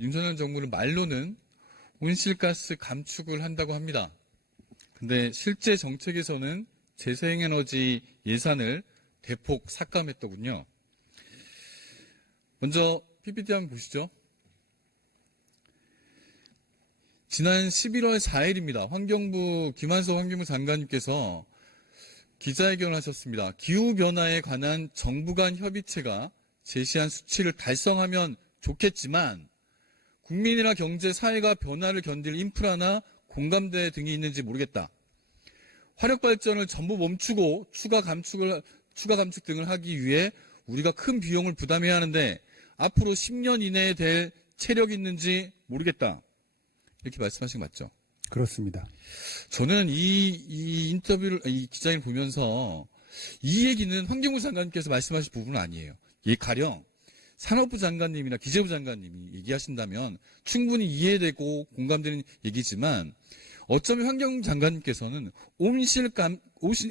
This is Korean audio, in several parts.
윤석열 정부는 말로는 온실가스 감축을 한다고 합니다. 근데 실제 정책에서는 재생에너지 예산을 대폭 삭감했더군요. 먼저 PPT 한번 보시죠. 지난 11월 4일입니다. 환경부 김한석 환경부 장관님께서 기자회견을 하셨습니다. 기후변화에 관한 정부 간 협의체가 제시한 수치를 달성하면 좋겠지만 국민이나 경제, 사회가 변화를 견딜 인프라나 공감대 등이 있는지 모르겠다. 화력발전을 전부 멈추고 추가 감축 등을 하기 위해 우리가 큰 비용을 부담해야 하는데 앞으로 10년 이내에 될 체력이 있는지 모르겠다. 이렇게 말씀하신 거 맞죠? 그렇습니다. 저는 이 기자회견 보면서 이 얘기는 환경부 장관님께서 말씀하실 부분은 아니에요. 가령 산업부 장관님이나 기재부 장관님이 얘기하신다면 충분히 이해되고 공감되는 얘기지만 어쩌면 환경부 장관님께서는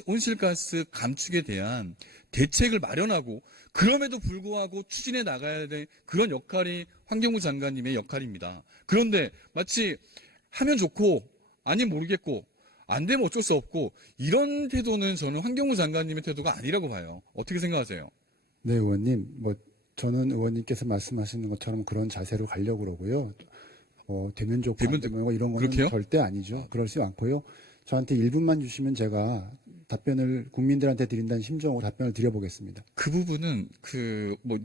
온실가스 감축에 대한 대책을 마련하고 그럼에도 불구하고 추진해 나가야 될 그런 역할이 환경부 장관님의 역할입니다. 그런데 마치 하면 좋고 아니면 모르겠고 안 되면 어쩔 수 없고 이런 태도는 저는 환경부 장관님의 태도가 아니라고 봐요. 어떻게 생각하세요? 네, 의원님. 저는 의원님께서 말씀하시는 것처럼 그런 자세로 가려고 그러고요. 되면 좋고 안 되면 이런 거는 그렇게요? 절대 아니죠. 그럴 수 않고요. 저한테 1분만 주시면 제가 답변을 국민들한테 드린다는 심정으로 답변을 드려보겠습니다. 그 부분은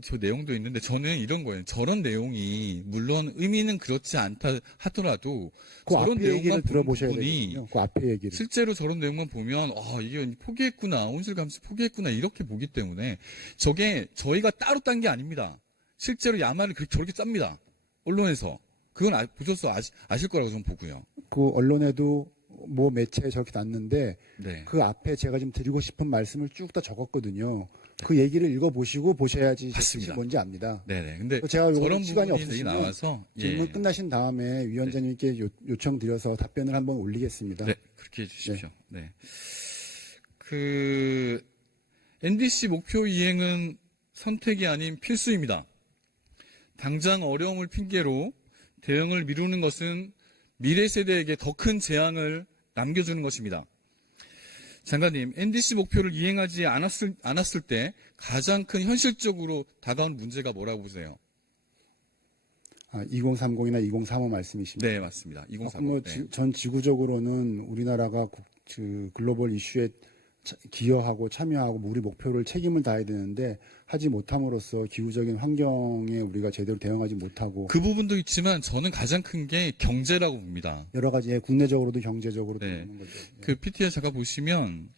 저 내용도 있는데 저는 이런 거예요. 저런 내용이 물론 의미는 그렇지 않다 하더라도 그 저런 앞에 내용만 얘기를 들어보셔야 보니 되거든요. 그 앞에 얘기를. 실제로 저런 내용만 보면 이게 포기했구나, 온실 감축 포기했구나 이렇게 보기 때문에 저게 저희가 따로 딴 게 아닙니다. 실제로 야마를 저렇게 짭니다. 언론에서 그건 보셔서 아실 거라고 저는 보고요. 그 언론에도 매체에 저렇게 났는데 네. 그 앞에 제가 좀 드리고 싶은 말씀을 쭉 다 적었거든요. 그 얘기를 읽어보시고 보셔야지 제 뜻이 뭔지 압니다. 네네. 근데 제가 저런 시간이 부분이 없으시면 나와서 질문 끝나신 다음에 위원장님께 요청드려서 답변을 한번 올리겠습니다. 네, 그렇게 해주십시오. 네. NDC 목표 이행은 선택이 아닌 필수입니다. 당장 어려움을 핑계로 대응을 미루는 것은 미래 세대에게 더 큰 재앙을 남겨주는 것입니다. 장관님, NDC 목표를 이행하지 않았을 때 가장 큰 현실적으로 다가온 문제가 뭐라고 보세요? 2030이나 2035 말씀이십니까? 네, 맞습니다. 2035. 전 지구적으로는 우리나라가 글로벌 이슈에 기여하고 참여하고 우리 목표를 책임을 다해야 되는데 하지 못함으로써 기후적인 환경에 우리가 제대로 대응하지 못하고 그 부분도 있지만 저는 가장 큰 게 경제라고 봅니다. 여러 가지 국내적으로도 경제적으로도 네. 그런 거죠. 그 PT에 잠깐 보시면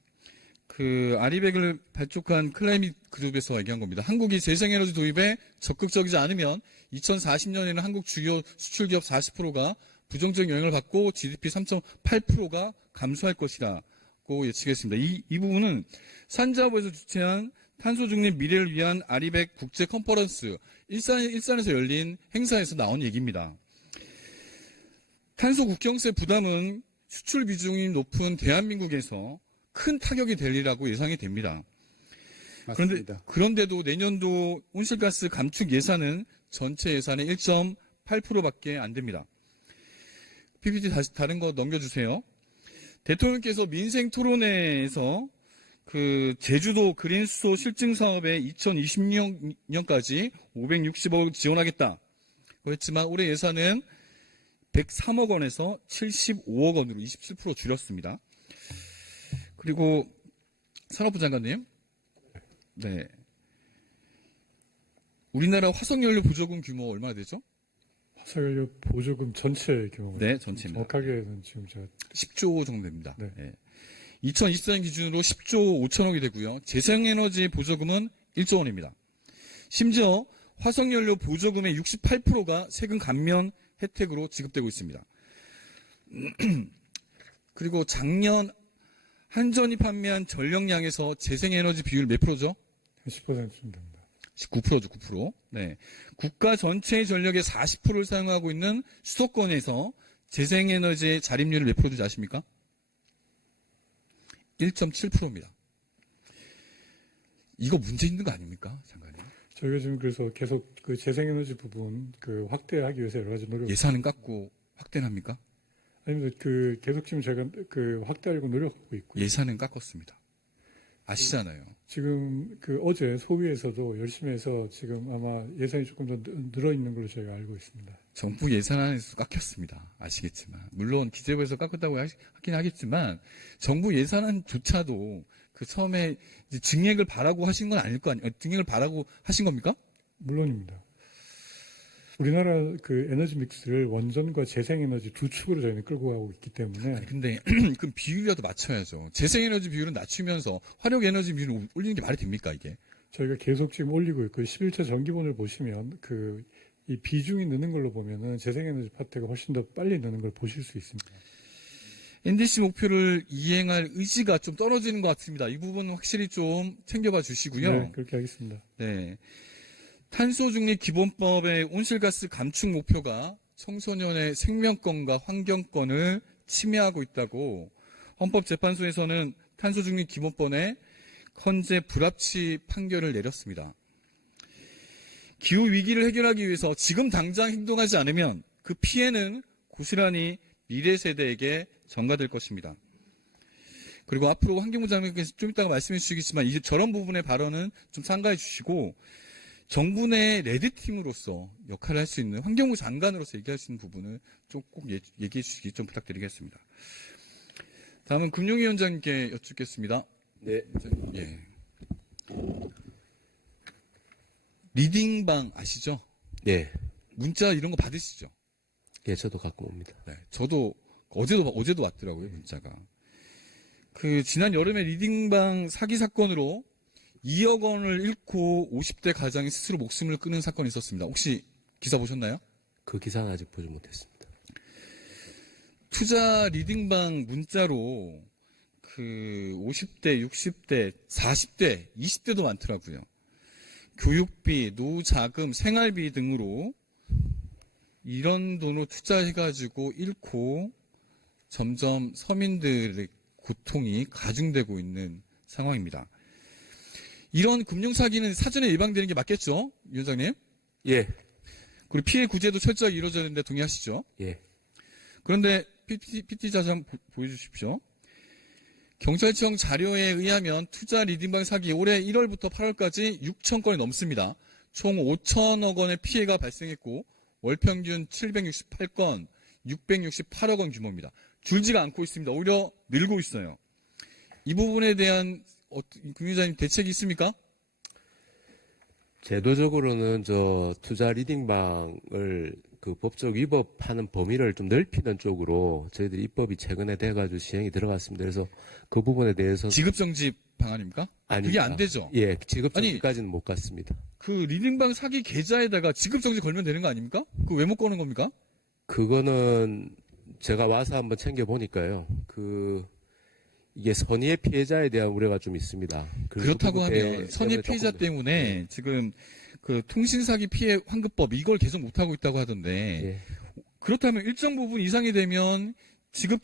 아리백을 발족한 클라이밋 그룹에서 얘기한 겁니다. 한국이 재생에너지 도입에 적극적이지 않으면 2040년에는 한국 주요 수출기업 40%가 부정적 영향을 받고 GDP 3.8%가 감소할 것이라고 예측했습니다. 이 부분은 산자부에서 주최한 탄소 중립 미래를 위한 아리백 국제 컨퍼런스 일산에서 열린 행사에서 나온 얘기입니다. 탄소 국경세 부담은 수출 비중이 높은 대한민국에서 큰 타격이 될 일이라고 예상이 됩니다. 맞습니다. 그런데도 내년도 온실가스 감축 예산은 전체 예산의 1.8%밖에 안 됩니다. PPT 다른 거 넘겨주세요. 대통령께서 민생 토론회에서 제주도 그린 수소 실증 사업에 2026년까지 560억을 지원하겠다. 그랬지만 올해 예산은 103억 원에서 75억 원으로 27% 줄였습니다. 그리고 산업부 장관님, 네, 우리나라 화석연료 보조금 규모 얼마나 되죠? 화석연료 보조금 전체 규모. 네, 전체입니다. 정확하게는 지금 10조 정도 됩니다. 네. 네. 2024년 기준으로 10조 5천억이 되고요. 재생에너지 보조금은 1조 원입니다. 심지어 화석연료 보조금의 68%가 세금 감면 혜택으로 지급되고 있습니다. 그리고 작년 한전이 판매한 전력량에서 재생에너지 비율 몇 프로죠? 10%쯤 됩니다. 9%죠, 9%. 네. 국가 전체의 전력의 40%를 사용하고 있는 수도권에서 재생에너지의 자립률을 몇 프로인지 아십니까? 1.7%입니다. 이거 문제 있는 거 아닙니까, 장관님? 저희가 지금 그래서 계속 그 재생에너지 부분 그 확대하기 위해서 여러 가지 노력. 예산은 깎고 확대는 합니까? 아닙니다. 그 계속 지금 제가 그 확대하려고 노력하고 있고요. 예산은 깎았습니다. 아시잖아요. 지금 그 어제 소위에서도 열심히 해서 지금 아마 예산이 조금 더 늘어 있는 걸로 저희가 알고 있습니다. 정부 예산안에서 깎였습니다. 아시겠지만. 물론 기재부에서 깎았다고 하긴 하겠지만 정부 예산안조차도 그 처음에 이제 증액을 바라고 하신 건 아닐 거 아니에요. 증액을 바라고 하신 겁니까? 물론입니다. 우리나라 그 에너지 믹스를 원전과 재생에너지 두 축으로 저희는 끌고 가고 있기 때문에 근데 그 비율이라도 맞춰야죠. 재생에너지 비율은 낮추면서 화력에너지 비율을 올리는 게 말이 됩니까 이게? 저희가 계속 지금 올리고 있고 11차 정기본을 보시면 그 이 비중이 느는 걸로 보면은 재생에너지 파트가 훨씬 더 빨리 느는 걸 보실 수 있습니다. NDC 목표를 이행할 의지가 좀 떨어지는 것 같습니다. 이 부분은 확실히 좀 챙겨봐 주시고요. 네, 그렇게 하겠습니다. 네. 탄소중립 기본법의 온실가스 감축 목표가 청소년의 생명권과 환경권을 침해하고 있다고 헌법재판소에서는 탄소중립 기본법에 헌재 불합치 판결을 내렸습니다. 기후위기를 해결하기 위해서 지금 당장 행동하지 않으면 그 피해는 고스란히 미래 세대에게 전가될 것입니다. 그리고 앞으로 환경부 장관께서 좀 이따가 말씀해 주시겠지만 이제 저런 부분의 발언은 좀 삼가해 주시고 정부 내 레드팀으로서 역할을 할 수 있는 환경부 장관으로서 얘기할 수 있는 부분을 좀 꼭 얘기해 주시기 좀 부탁드리겠습니다. 다음은 금융위원장님께 여쭙겠습니다. 네. 예. 리딩방 아시죠? 네. 문자 이런 거 받으시죠? 예, 저도 갖고 옵니다. 네. 저도 어제도 왔더라고요, 문자가. 그 지난 여름에 리딩방 사기 사건으로 2억 원을 잃고 50대 가장이 스스로 목숨을 끊은 사건이 있었습니다. 혹시 기사 보셨나요? 그 기사는 아직 보지 못했습니다. 투자 리딩방 문자로 그 50대, 60대, 40대, 20대도 많더라고요. 교육비, 노후 자금, 생활비 등으로 이런 돈으로 투자해가지고 잃고 점점 서민들의 고통이 가중되고 있는 상황입니다. 이런 금융사기는 사전에 예방되는 게 맞겠죠? 위원장님? 예. 그리고 피해 구제도 철저하게 이루어져야 되는데 동의하시죠? 예. 그런데 PT 자장 보여주십시오. 경찰청 자료에 의하면 투자 리딩방 사기 올해 1월부터 8월까지 6천 건이 넘습니다. 총 5천억 원의 피해가 발생했고 월 평균 768건, 668억 원 규모입니다. 줄지가 않고 있습니다. 오히려 늘고 있어요. 이 부분에 대한 금융위원장님 대책이 있습니까? 제도적으로는 저 투자 리딩방을 그 법적 위법하는 범위를 좀 넓히는 쪽으로 저희들이 입법이 최근에 돼가지고 시행이 들어갔습니다. 그래서 그 부분에 대해서 지급정지 방안입니까? 그게 안 되죠? 예, 지급정지까지는 못 갔습니다. 그 리딩방 사기 계좌에다가 지급정지 걸면 되는 거 아닙니까? 그거 왜 못 거는 겁니까? 그거는 제가 와서 한번 챙겨보니까요. 이게 선의의 피해자에 대한 우려가 좀 있습니다. 그렇다고 하면 선의 피해자 때문에 지금 그 통신사기 피해 환급법 이걸 계속 못하고 있다고 하던데 예. 그렇다면 일정 부분 이상이 되면 지급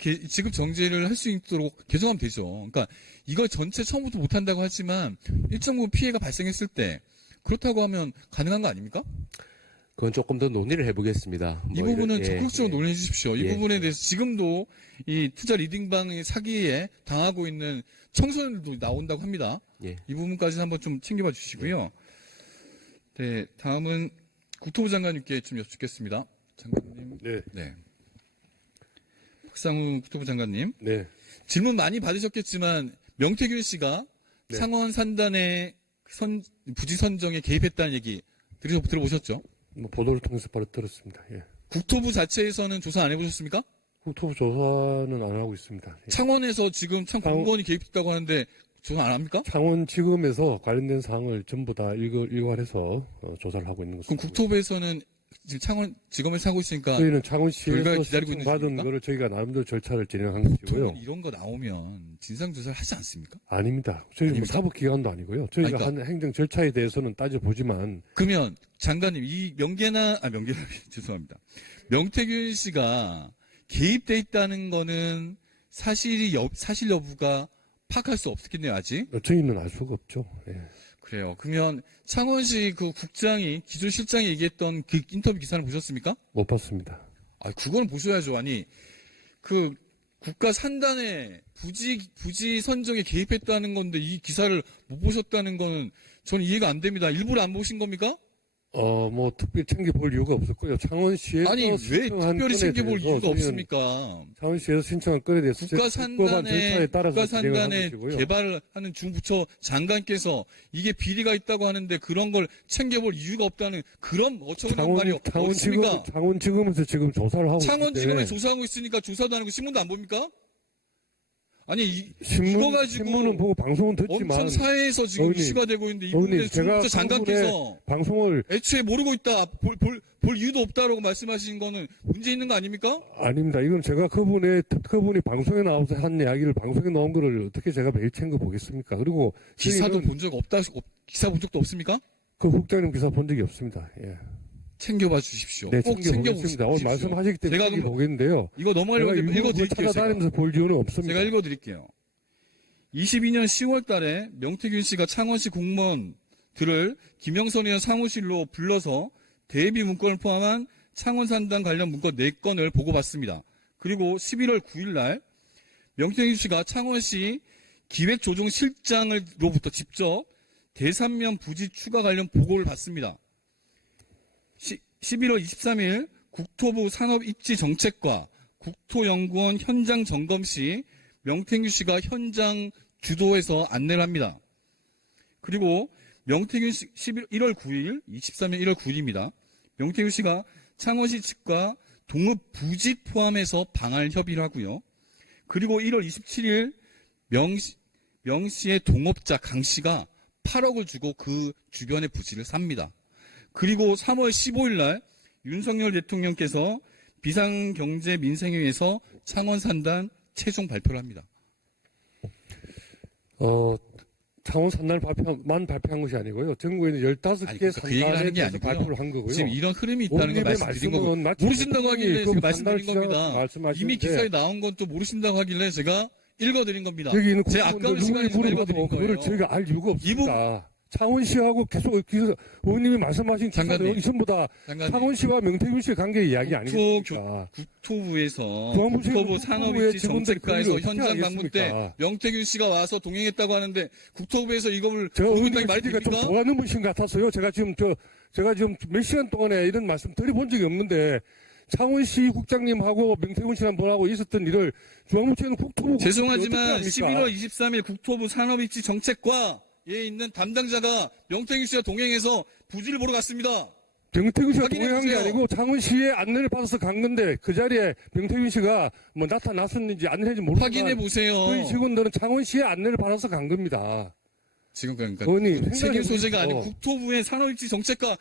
정지를 할 수 있도록 개정하면 되죠. 그러니까 이걸 전체 처음부터 못한다고 하지만 일정 부분 피해가 발생했을 때 그렇다고 하면 가능한 거 아닙니까? 그건 조금 더 논의를 해보겠습니다. 이 부분은 적극적으로 논의해 주십시오. 이 예. 부분에 대해서 지금도 이 투자 리딩방의 사기에 당하고 있는 청소년들도 나온다고 합니다. 예. 이 부분까지는 한번 좀 챙겨봐 주시고요. 네, 다음은 국토부 장관님께 좀 여쭙겠습니다. 장관님. 네. 박상우 국토부 장관님. 네. 질문 많이 받으셨겠지만 명태균 씨가 네. 상원 산단의 부지 선정에 개입했다는 얘기 들어보셨죠? 뭐 보도를 통해서 바로 들었습니다. 예. 국토부 자체에서는 조사 안 해보셨습니까? 국토부 조사는 안 하고 있습니다. 예. 창원에서 지금 공무원이 개입했다고 하는데 조사 안 합니까? 창원지검에서 관련된 사항을 전부 다 일괄해서 조사를 하고 있는 그럼 것입니다. 국토부에서는 지금 창원 지검에서 하고 있으니까 저희는 창원시에서 결과 기다리고 있는 받은 중입니까? 거를 저희가 나름대로 절차를 진행한 것이고요. 국토부는 이런 거 나오면 진상조사를 하지 않습니까? 아닙니다. 저희는 아닙니까? 사법기관도 아니고요. 저희가 그러니까. 한 행정 절차에 대해서는 따져보지만 그러면 장관님 이 명계나 죄송합니다. 명태균 씨가 개입돼 있다는 거는 사실 여부가 파악할 수 없겠네요 아직. 저희는 알 수가 없죠. 예. 그래요. 그러면 창원시 그 국장이 기존 실장이 얘기했던 그 인터뷰 기사를 보셨습니까? 못 봤습니다. 아, 그거는 보셔야죠. 아니, 그 국가 산단에 부지 선정에 개입했다는 건데 이 기사를 못 보셨다는 거는 저는 이해가 안 됩니다. 일부러 안 보신 겁니까? 뭐 특별히 챙겨볼 이유가 없었고요. 창원시에서 아니, 왜 신청한 특별히 건에 챙겨볼 대해서 이유가 저희는 없습니까? 창원시에서 신청한 건에 대해서 국가 적법한 절차에 따라서 진행을 하고 산단에 있고요. 개발하는 중부처 장관께서 이게 비리가 있다고 하는데 그런 걸 챙겨볼 이유가 없다는 그런 어처구니한 말이 없습니까? 창원지검에서 지금 조사를 하고 창원지검에 있는데 조사하고 있으니까 조사도 안 하고 신문도 안 봅니까? 아니 이거 신문은 가지고 보고 방송은 듣지만 엄청 사회에서 지금 어머니, 이슈가 되고 있는데 이 어머니, 부분에 제가 중부처 장관께서 방송을 애초에 모르고 있다 볼 이유도 없다라고 말씀하신 거는 문제 있는 거 아닙니까? 아닙니다. 이건 제가 그분이 방송에 나와서 한 이야기를 방송에 나온 거를 어떻게 제가 매일 챙겨 보겠습니까? 그리고 기사도 저희는 본 적 없다 기사 본 적도 없습니까? 그 국장님 기사 본 적이 없습니다. 예. 챙겨봐 주십시오. 네, 꼭 챙겨보겠습니다. 오늘 챙겨보십시오. 말씀하시기 때문에 제가 챙겨보겠는데요. 이거 넘어가려고 제가 했는데 일부러 읽어드릴게요. 제가. 찾아다니면서 볼 이유는 없습니다. 제가 읽어드릴게요. 22년 10월 달에 명태균 씨가 창원시 공무원들을 김영선 의원 사무실로 불러서 대비 문건을 포함한 창원 산단 관련 문건 4건을 보고받습니다. 그리고 11월 9일 날 명태균 씨가 창원시 기획조정실장으로부터 직접 대산면 부지 추가 관련 보고를 받습니다. 11월 23일 국토부 산업입지정책과 국토연구원 현장 점검 시 명태균 씨가 현장 주도해서 안내를 합니다. 그리고 명태균 씨 1월 9일, 23년 1월 9일입니다. 명태균 씨가 창원시 측과 동읍 부지 포함해서 방할 협의를 하고요. 그리고 1월 27일 명시의 동업자 강 씨가 8억을 주고 그 주변의 부지를 삽니다. 그리고 3월 15일 날 윤석열 대통령께서 비상경제민생회에서 창원 산단 최종 발표를 합니다. 창원 산단을 발표한 것이 아니고요. 전국에 있는 15개 그 얘기를 하는 산단에 게 대해서 아니고요. 발표를 한 거고요. 지금 이런 흐름이 있다는 걸 말씀드린 거고 모르신다고 하길래 제가 말씀드린 겁니다. 이미 기사에 나온 건 또 모르신다고 하길래 제가 읽어드린 겁니다. 여기 있는 제 아까운 시간에 제가 읽어드린 그거를 거예요. 저희가 알 이유가 없습니다. 창원시하고 계속 의원님이 말씀하신 기사 장관님. 내용이 전부 다 장관님. 창원시와 명태균 씨의 관계의 이야기 아니겠습니까? 국토부에서 중앙부처의 국토부 국토부의 산업입지 직원들 정책과에서 그걸 현장 어떻게 방문 때 알겠습니까? 명태균 씨가 와서 동행했다고 하는데 국토부에서 이걸 제가 보겠다는 말이 의원님이 좀 됩니까? 좋아하는 분이신 것 같아서요. 제가 지금 몇 시간 동안에 이런 말씀 드려본 적이 없는데 창원시 국장님하고 명태균 씨랑 분하고 있었던 일을 중앙부처는 국토부 죄송하지만 11월 23일 국토부 산업입지 정책과에 있는 담당자가 명태균 씨와 동행해서 부지를 보러 갔습니다. 명태균 씨가 확인해 동행한 게 보세요. 아니고 창원시의 안내를 받아서 간 건데 그 자리에 명태균 씨가 뭐 나타났었는지 안내했는지 모르지만 확인해 보세요. 저희 직원들은 창원시의 안내를 받아서 간 겁니다. 지금 그러니까 의원님 책임 소재가 아니고 생각해보세요. 국토부의 산업입지 정책과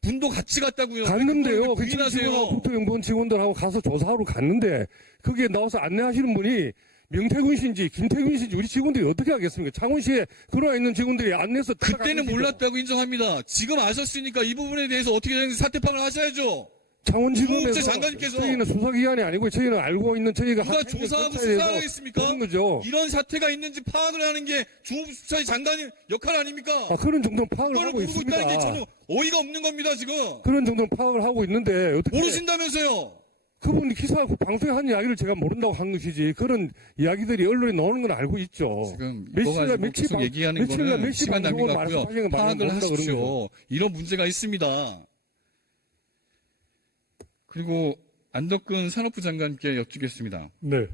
분도 같이 갔다고요. 갔는데요. 왜 부인하세요? 국토연구원 직원들하고 가서 조사하러 갔는데 거기에 나와서 안내하시는 분이 명태균 씨인지 김태균 씨인지 우리 직원들이 어떻게 하겠습니까? 창원시에 걸어와 있는 직원들이 안내해서 그때는 따라가는 몰랐다고 인정합니다. 지금 아셨으니까 이 부분에 대해서 어떻게 되는지 사태 파악을 하셔야죠. 창원지검에서 중국제 장관님께서 저희는 수사기관이 아니고 저희는 알고 있는 저희가 누가 합의된 조사하고 절차에 대해서 수사하겠습니까? 그런 거죠. 이런 사태가 있는지 파악을 하는 게 중국수사의 장관의 역할 아닙니까? 그런 정도는 파악을 그걸 하고 모르고 있다는 게 있습니다. 저는 어이가 없는 겁니다, 지금. 그런 정도는 파악을 하고 있는데 어떻게 모르신다면서요. 그분이 기사 방송에 한 이야기를 제가 모른다고 한 것이지 그런 이야기들이 언론에 나오는 건 알고 있죠. 지금 몇 이거 시간, 가지고 며칠 계속 방- 얘기하는 며칠간 거는 몇시 시간 낭비 방송을 같고요. 말씀하시는 거 파악을 모른다 그러는 하십시오. 거죠. 이런 문제가 있습니다. 그리고 안덕근 산업부 장관께 여쭙겠습니다. 네.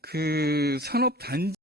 그 산업단지